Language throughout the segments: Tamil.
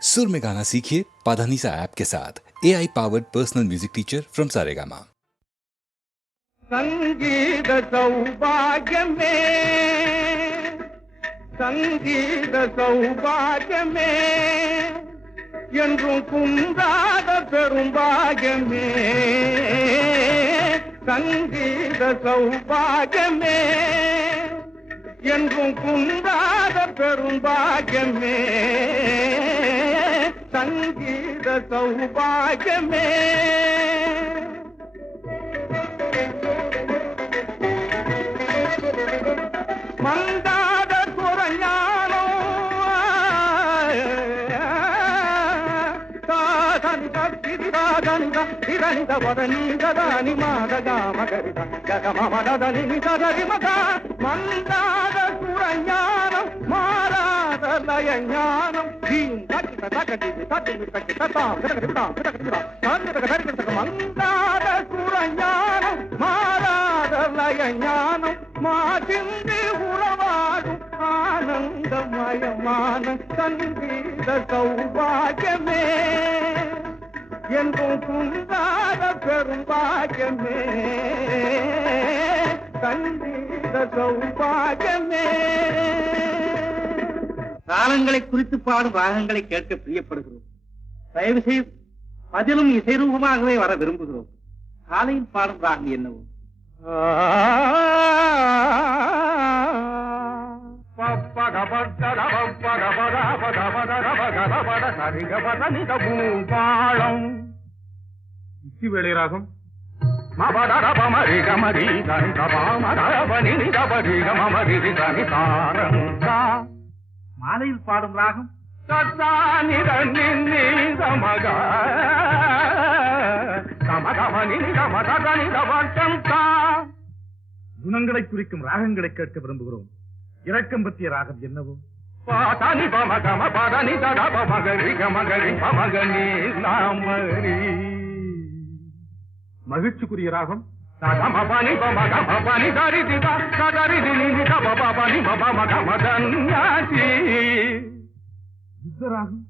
सुर में गाना सीखिए पाधानीसा ऐप के साथ AI powered personal music teacher from Saregama. संगीत सौभाग्यमे संगीत सौभाग्यमे என்றும் குன்றாத பெரும்பாகமே சங்கீத சௌபாகமே என்றும் குன்றாத பெரும்பாகமே சங்கீத சௌபாகமே மந்தாத குரஞானோ இரண்ட வதனி ததானி மாதகாமகரித ககமமதனி சதரிமத மந்தாத குரஞானம் மாறாத லயஞானம் தீம் தக்கித தக்கடி தக்கிது தக்கி தத்தாம் தக்கடிதாம் தக்கடிதாம் தக்கடிதாம் மந்தாத குரஞானம் மாறாத லயஞானம் மாசிந்தி உறவாடும் ஆனந்தமயமான சங்கீத சௌபாகியமே என்றும் குன்றாத பெரும்பாகியமே சங்கீத சௌபாகியமே. காலங்களை குறித்து பாடும் ராகங்களை கேட்க பிரியப்படுகிறோம். தயவு செய்து பதிலும் இசைரூபமாகவே வர விரும்புகிறோம். காலையில் பாடும் ராகம் என்னவோ? வேளை ராகம் மாலையில் பாடும் ராகம் குணங்களை குறிக்கும் ராகங்களை கேட்க விரும்புகிறோம். இரக்கம் பற்றிய ராகம் என்னவோ? மகிழ்ச்சிக்குரிய ராகம் யுத்தராகம்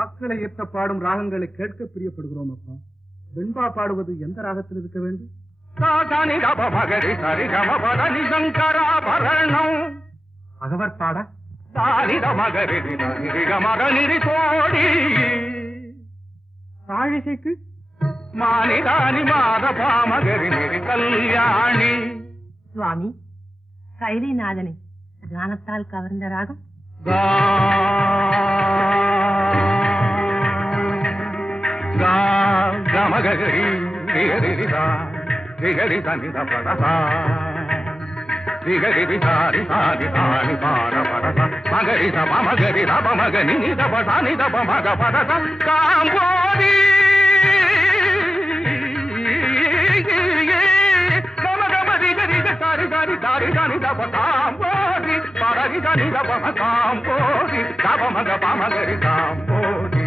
ஆக்களை ஏற்ற பாடும் ராகங்களை கேட்க பிரியப்படுகிறோம். அப்பா, வெண்பா பாடுவது எந்த ராகத்தில் இருக்க வேண்டும்? அகவர் பாட தாழிசைக்கு மானிதானி மாத பாமகரி கல்யாணி. சுவாமி, கைரிநாதனை கானத்தால் கவர்ந்த ராகம் கமகரி ரிகரி தனித படசா ரிகரி சாரி சாரி சாரி பார படச மகரி சப மகரி ரப மகனி நிதப சானி தப மக படச காம்போதி கம கம ரிகரி சாரி சாரி சாரி சானி தப காம்போதி பரகி சானி தப காம்போதி தப மக பமகரி காம்போதி.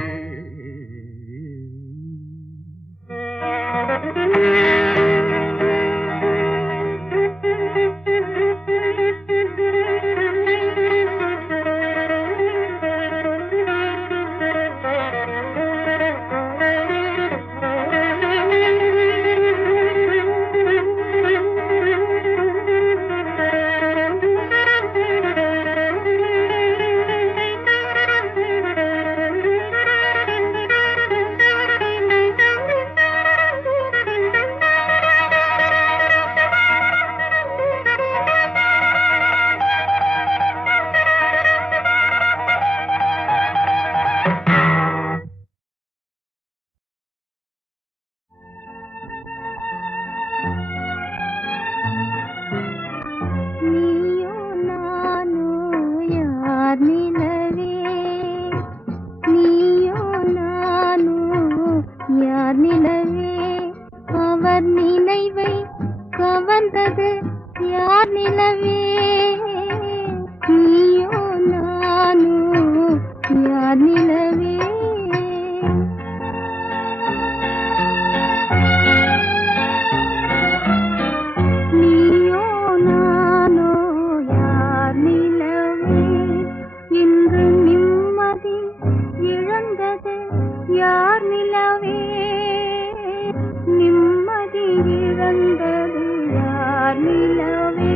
இழந்தது யார் நிலவே?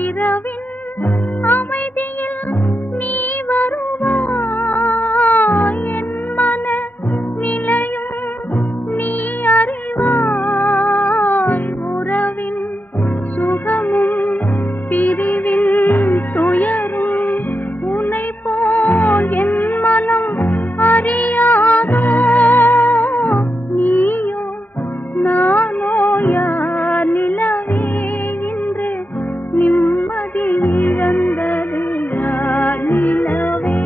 இரவின் அமைதியில் நீ வருவாய், என் மன நிலையும் நீ அறிவாய். உறவின் சுகமும் பிரிவின் துயரும் உன்னை போல் என் மனம் அறியாதோ? நீயோ நானோ யார் நிலவே? இன்று நிம்மதி இழந்தது யார் நிலவே?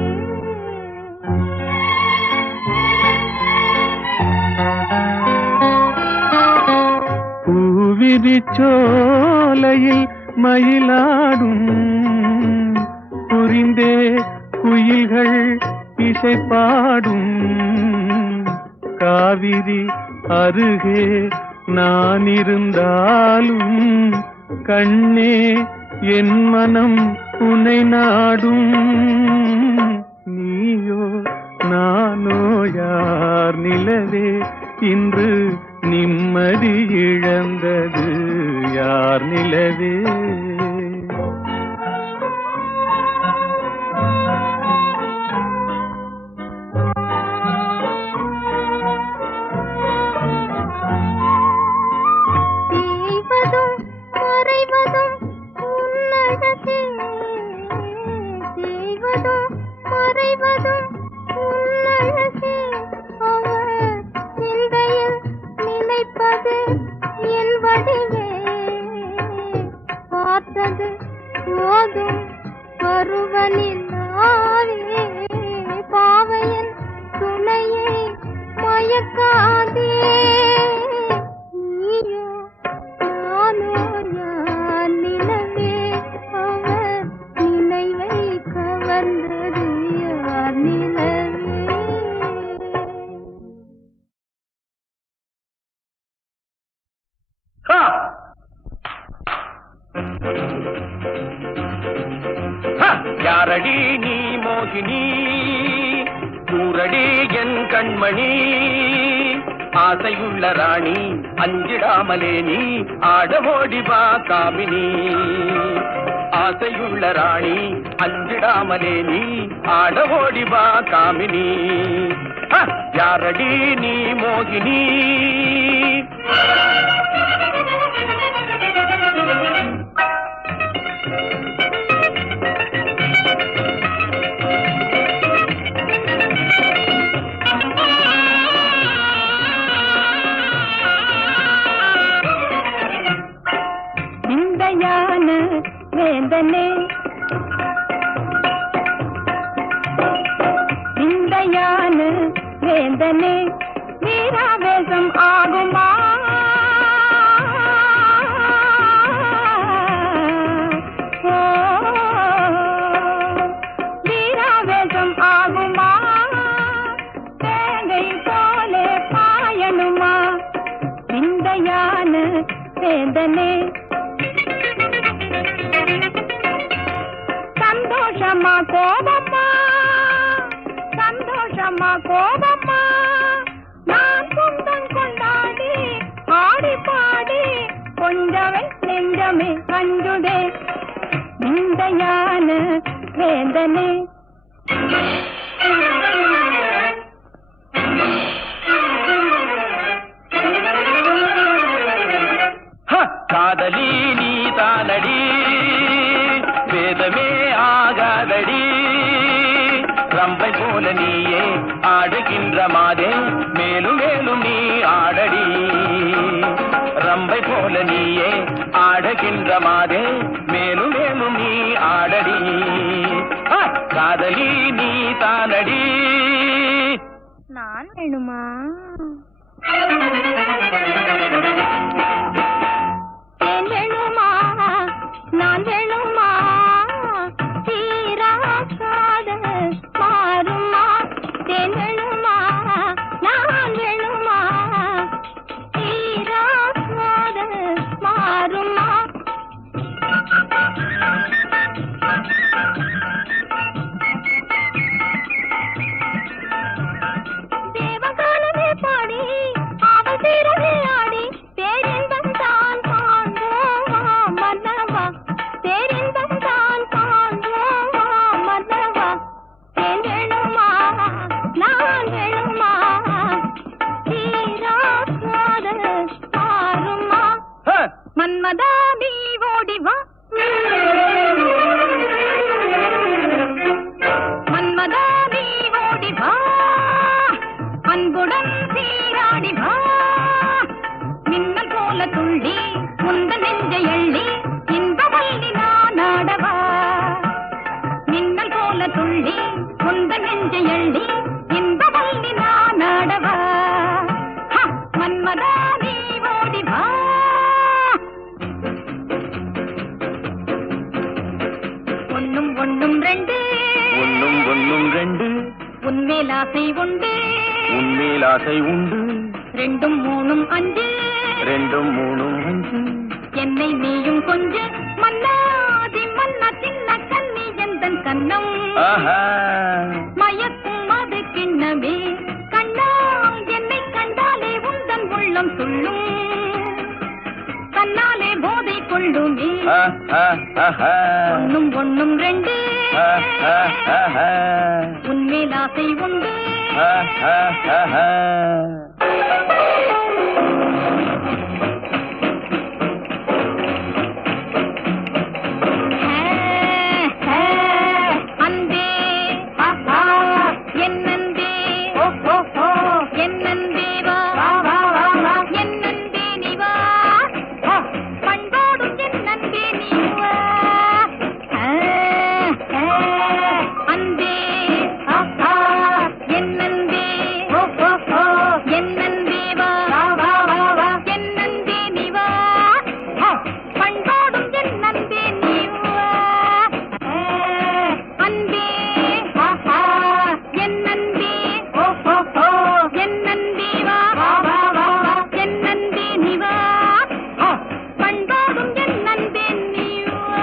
பூவிரிச்சோலையில் மயிலாடும் புரிந்தே குயில்கள் இசைப்பாடும் காவிரி அருகே நான் இருந்தாலும் கண்ணே என் மனம் உன்னை நாடும். நீயோ நானோ யார் நிலவே? இன்று நிம்மதி இழந்தது யார் நிலவே? தேய்வதும் மறைவதும் உன்னழகே, தேய்வதும் மறைவதும் உன்னழகே. அவர் சிந்தையில் நினைப்பது என் வடிவே, பார்த்தது போதும் பருவனில்லாவே. பாவையன் துணையை மயக்காதே, நீயோ நானோ யார் நிலவே? அவர் நினைவை கவர்ந்தது யார் நிலவே? ஹா! ஹா! யாரடி நீ மோகினி, கூரடி என் கண்மணி, ஆசையுள்ள ராணி அஞ்சிடாமலே நீ ஆடமோடி வா காமினி. ஆசையுள்ள ராணி அஞ்சிடாமலே நீ ஆடமோடி வா காமினி. ஹா! யாரடி நீ மோகினி? விந்தையான வேந்தனே, விந்தையான வேந்தனே, வீராவேசம் ஆகுமா? ஓ, வீராவேசம் ஆகுமா? தேங்கை போலே பாயணுமா? விந்தையான வேந்தனே, சந்தோஷமா கோபமா? சந்தோஷமா கோபமா? நான் சொந்தம் கொண்டாடி ஆடி பாடி கொஞ்சமே நெஞ்சமே அஞ்சுதே. விந்தையான வேந்தனே, காதலி நீ தானடி, வேதமே ஆகாதடி. ரம்பை போல நீயே ஆடுகின்ற மாதே, மேலும் மேலும் நீ ஆடடி. ரம்பை போல நீயே ஆடுகின்ற மாதே, மேலும் மேலும் நீ ஆடடி. காதலி நீ தானடி. நான் வேணுமா? வேணுமா? நான் வேணுமா? தீராக்காத மாறுமா? வேணுமா? நான் வேணுமா? தீராக்காத மாறுமா? துள்ளி உந்தன் நெஞ்சை எள்ளி இந்த வள்ளி நான் ஆடவா மன்மதா நீ ஓடி வா ஒன்னும் ஒன்னும் ரெண்டு ஒன்னும் ஒன்னும் ரெண்டு உன்மேல் ஆசை உண்டு உன்மேல் ஆசை உண்டு ரெண்டும் மூணும் அஞ்சு ரெண்டும் மூணும் அஞ்சு என்னை நீயும் கொஞ்ச மன்னாதி மன்னா சின்ன கண்ணி எந்தன் கண்ணம் ஆஹா மயக்கும் அது கிண்ணமே கண்ணா என்னை கண்டாலே உந்தன் உள்ளம் துள்ளும் தன்னாலே போதை கொள்ளுமே ஒன்னும் ஒன்னும் ரெண்டு உன்மேல் ஆசை உண்டு அன்பே என்னன்பே என்னன்பே வா என்னன்பே நீ வா பண்பாடும் என்னன்பே நீ வா அன்பே என்னன்பே என்னன்பே வா என்னன்பே நீ வா பண்பாடும் என்னன்பே நீ வா அன்பே என்னன்பே என்னன்பே வா என்னன்பே நீ வா பண்பாடும் என்னன்பே நீ வா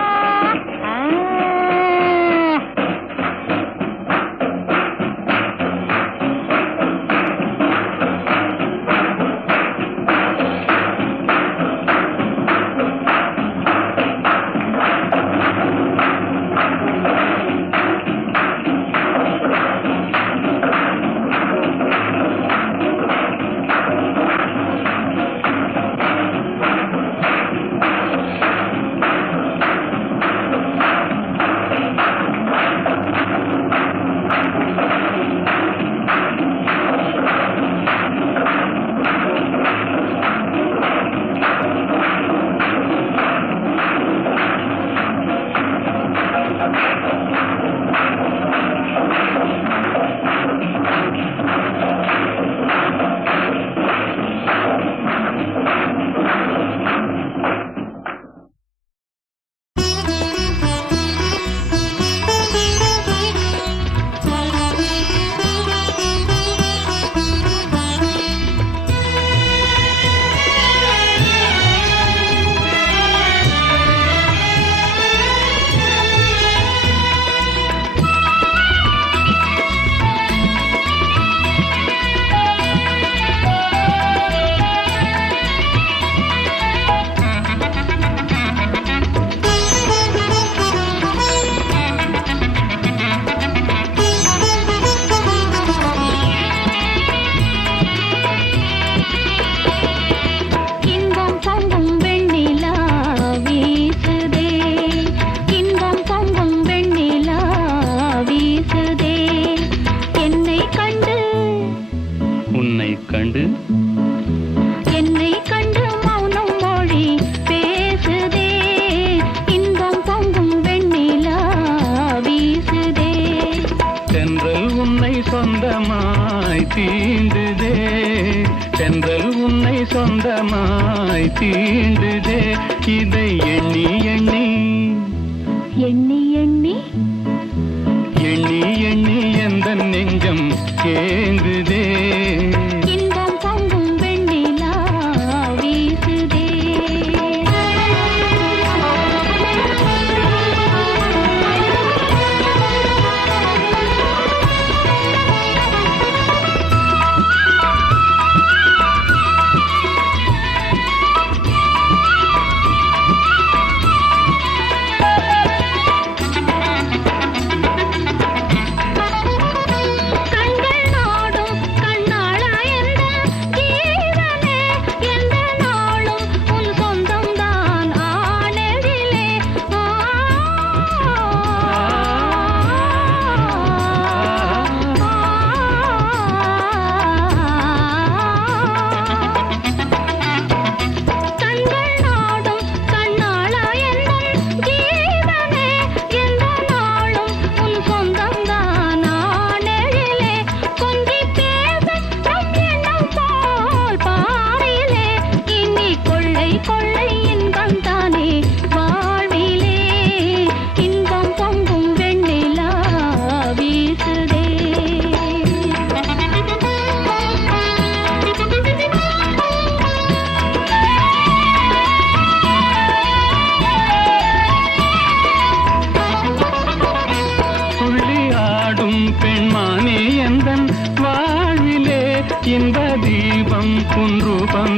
தீண்டுதே தென்றல் உன்னை சொந்தமாய் தீண்டுதே இதை எண்ணி எண்ணி எண்ணி எண்ணி எண்ணி எண்ணி எந்த நெஞ்சம் ஏங்குதே இன்பம் பொங்கும் வெண்ணிலா வீசுதே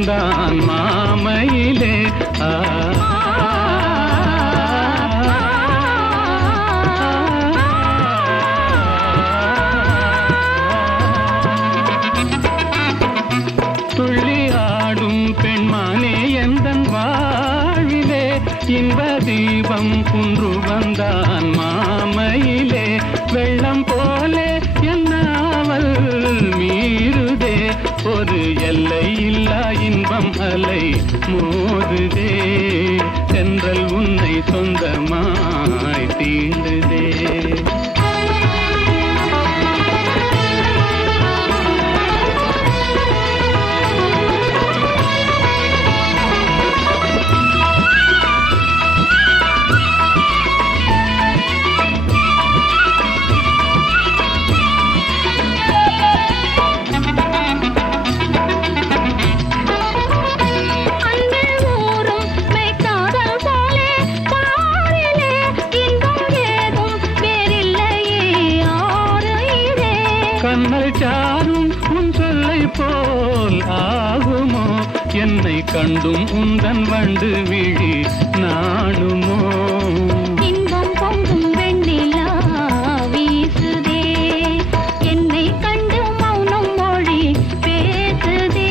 வந்தான் மாமையிலே. துள்ளி ஆடும் பெண்மானே எந்தன் வாழ்விலே, இன்ப தீபம் குன்று வந்தான் மாமையிலே. வெள்ளம் போலே என்னாவல் மீறுதே, ஒரு எல்லை இல்லா இன்பம் அலை மோதுதே. தென்றல் உன்னை சொந்தமாய் தீண்டுதே. கண்ணல் சாரும் உன் சொல்லை போல் ஆகுமோ, என்னை கண்டும் உந்தன் வண்டு விழி நாடுமோ. இன்பம் பொங்கும் வெண்ணிலா வீசுதே, என்னை கண்டு மௌனம் மொழி பேசுதே.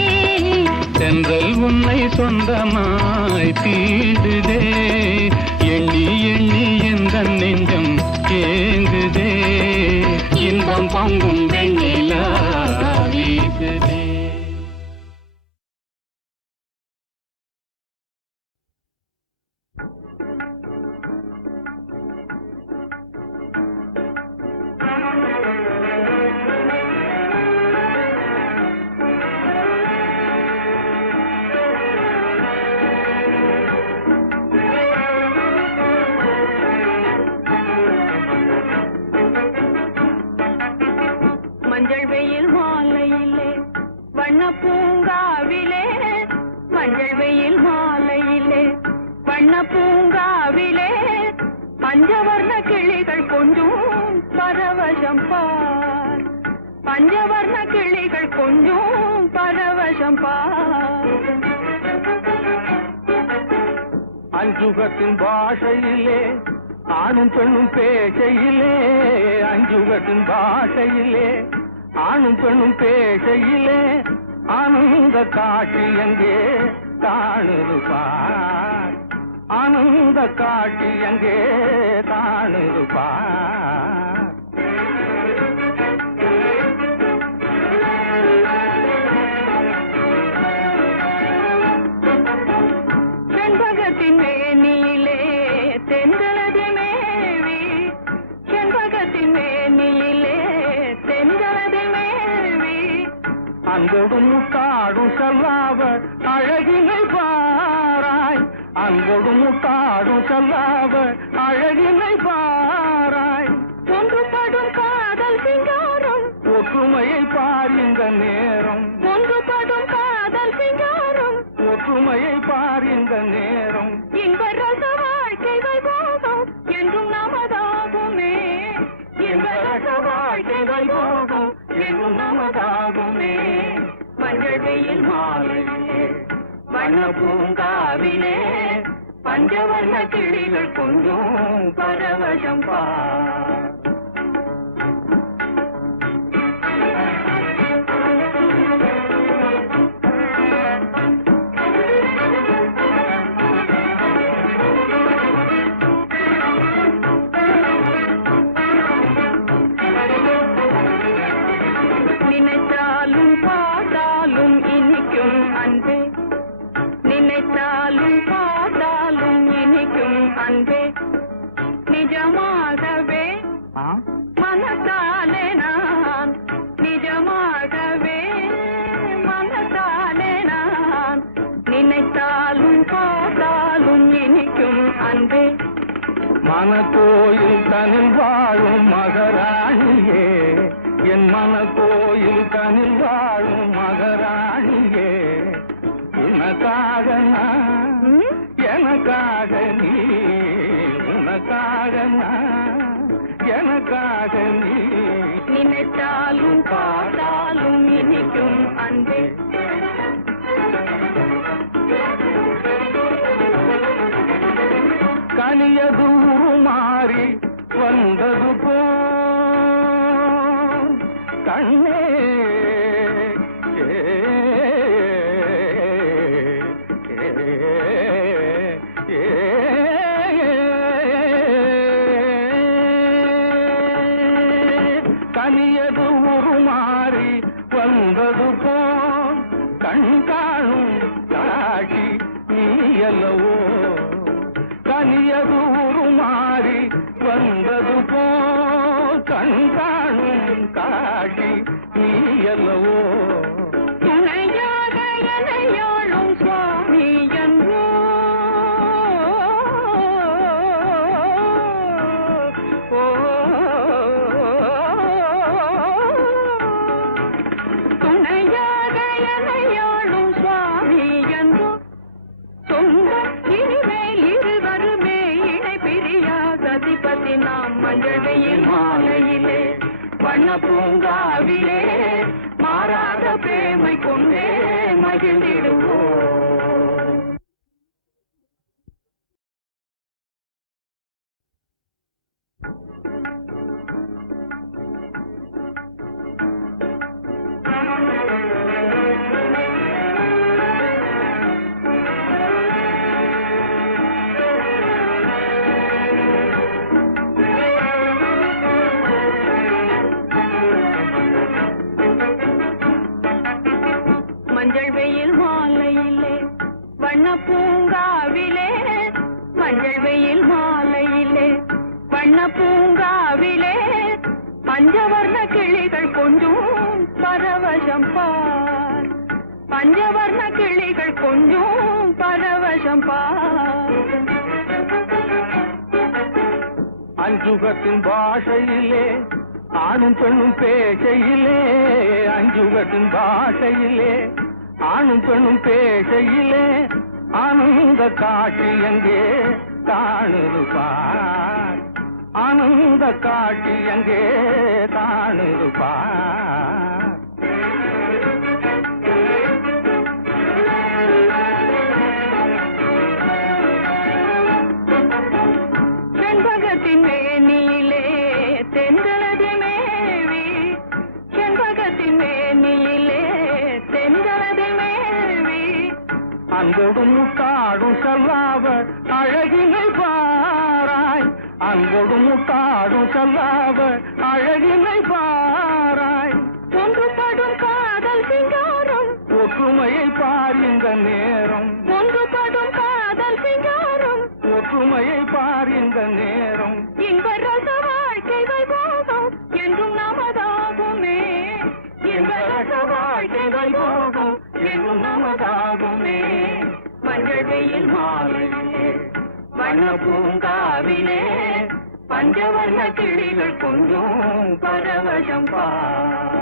தென்றல் உன்னை சொந்தமாய் தீடுதே, எண்ணி எண்ணி எந்த நெஞ்சம் ஏங்குதே. இன்பம் பொங்கும் வெண்ணிலா வீசுதே. மஞ்சள் வெயில் மாலையிலே வண்ண பூங்காவிலே, மஞ்சள் வெயில் மாலையிலே வண்ண பூங்காவிலே, பஞ்சவர்ண கிளிகள் கொஞ்சம் பரவசம் பார், பஞ்சவர்ண கிளிகள் கொஞ்சம் பரவசம் பார். அஞ்சுகத்தின் பாஷையிலே ஆணும் பெண்ணும் பேசையிலே, அஞ்சுகத்தின் பாஷையிலே ஆணும் பெண்ணும் பேசையிலே, ஆனந்த காட்சி எங்கே காணுது பார், ஆனந்த காட்சி எங்கே காணுது பார். செண்பகத்தின் மேனியிலே தென்றலது மேவி, செண்பகத்தின் மேனியிலே தென்றலது மேவி, அன்போடும் முட்டாடும் செல்லாவ அழகினை பாராய், அன்போடும் முட்டாடும் செல்லாவ அழகினை பாராய். ஒன்றுபடும் காதல் சிங்காரம், ஒற்றுமையை பார் இந்த நேரம், ஒன்றுபடும் காதல் சிங்காரம், ஒற்றுமையை பார் இந்த நேரம். இன்ப ரச வாழ்க்கை வைபோகம் என்றும் நமதாகுமே, இன்ப ரச வாழ்க்கை வைபோகம் என்றும் நமதாகுமே. மஞ்சள் வெயில் மாலையிலே வண்ண பூங்காவிலே, பஞ்சவர்ண கிளிகள் கொஞ்சம் பரவசம் பார். நினைத்தாலும் பாட்டாலும் இனிக்கும் அன்பே, நினைத்தாலும் பாட்டாலும் இனிக்கும் அன்பே, நிஜமாகவே மனத்தாலே நான், நிஜமாகவே மனத்தாலே நான், நினைத்தாலும் பாட்டாலும் இனிக்கும் அன்பே. மனக்கோயில் தனில் வாழும் மகராணியே, என் மனக்கோயில் தனில் வாழும் மகராணியே, உனக்காக நான் எனக்காக நீ, உனக்காக நான் எனக்காக நீ. நினைத்தாலும் பாட்டாலும் இனிக்கும் அன்பே. கனியது உருமாறி வந்தது போல் கண் காணும் காட்சி நீ அல்லவோ கனியது உருமாறி வந்தது போல் கண் காணும் காட்சி நீ அல்லவோ துணையாக எனையாளும் சுவாமி என்றோ துணையாக எனையாளும் சுவாமி என்றோ சொந்த இனிமேல் இருவருமே இணை பிரியா சதிபதி நாம் மஞ்சள் வெயில் மாலையிலே வண்ண பூங்காவிலே மாறாத பிரேமை கொண்டே மகிழ்ந்திடுவோம். மஞ்சள் வெயில் மாலையிலே வண்ண பூங்காவிலே மஞ்சள் வெயில் மாலையிலே வண்ண பூங்காவிலே பஞ்சவர்ண கிளிகள் கொஞ்சம் பரவசம் பார் பஞ்சவர்ண கிளிகள் கொஞ்சம் பரவசம் பார் அஞ்சுகத்தின் பாஷையிலே ஆணும் பெண்ணும் பேசையிலே அஞ்சுகத்தின் பாஷையிலே ஆணும் பெண்ணும் பேசையிலே ஆனந்த காட்சி எங்கே காணுப்பார் ஆனந்த காட்சி எங்கே காணுப்பார் செண்பகத்தின் மேனியிலே தென்களதி மேவி செண்பகத்தின் மேனியிலே தென்களதி மேவி அங்கொடும் முட்டாடும் செல்லாவ அழகினை பாராய் அங்கொடும் முட்டாடும் செல்லாவ அழகினை பாராய் ஒன்றுபடும் காதல் சிங்காரம் ஒற்றுமையை பார் இந்த நேரம் ஒன்றுபடும் காதல் சிங்காரம் ஒற்றுமையை பார் இந்த நேரம் இன்பரச வாழ்க்கை வைபோகம் என்றும் நமதாகுமே இன்பரச வாழ்க்கை வைபோகம் என்றும் நமதாகுமே மஞ்சள் வெயில் மாலையிலே வண்ண பூங்காவிலே பஞ்சவர்ண கிளிகள் கொஞ்சம் பரவசம் பார்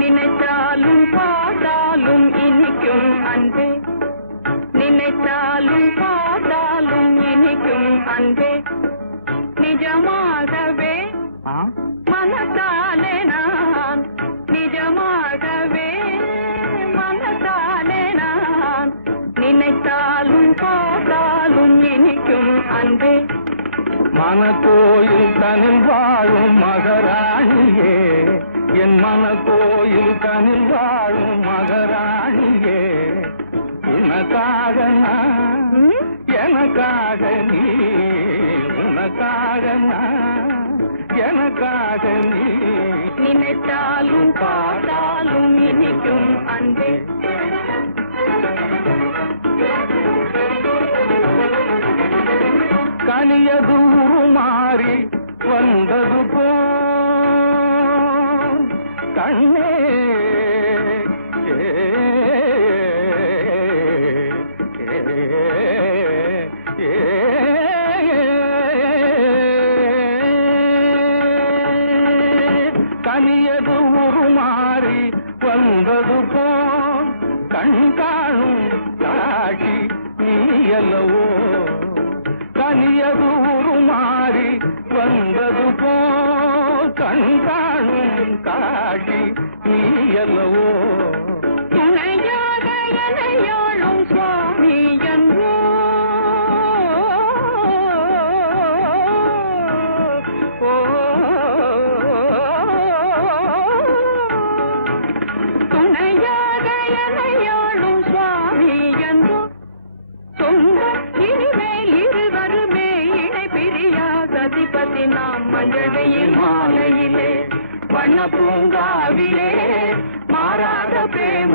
நினைத்தாலும் பாட்டாலும் இனிக்கும் அன்பே நினைத்தாலும் பாட்டாலும் இனிக்கும் அன்பே நிஜமாகவே மனத்தாலே நான் நிஜமாகவே மனத்தாலே நான் நினைத்தாலும் பாட்டாலும் இனிக்கும் அன்பே மனக்கோயில் தனில் வாழும் மகராணியே என் மனக்கோயில் தனில் வாழும் மகராணியே உனக்காக நான் எனக்காக நீ உனக்காக நான் எனக்காக நீ நினைத்தாலும் பாட்டாலும் இனிக்கும் அன்பே கனியது உருமாறி வந்தது போல் கண்ணே கனியது உருமாறி வந்தது போல் கண் காணும் காட்சி நீ அல்லவோ கனியது உருமாறி வந்தது போல் கண் காணும் காட்சி நீ அல்லவோ துணையாக எனையாளும் சுவாமி என்றோ பூங்காவிலே மாறாத பிரேம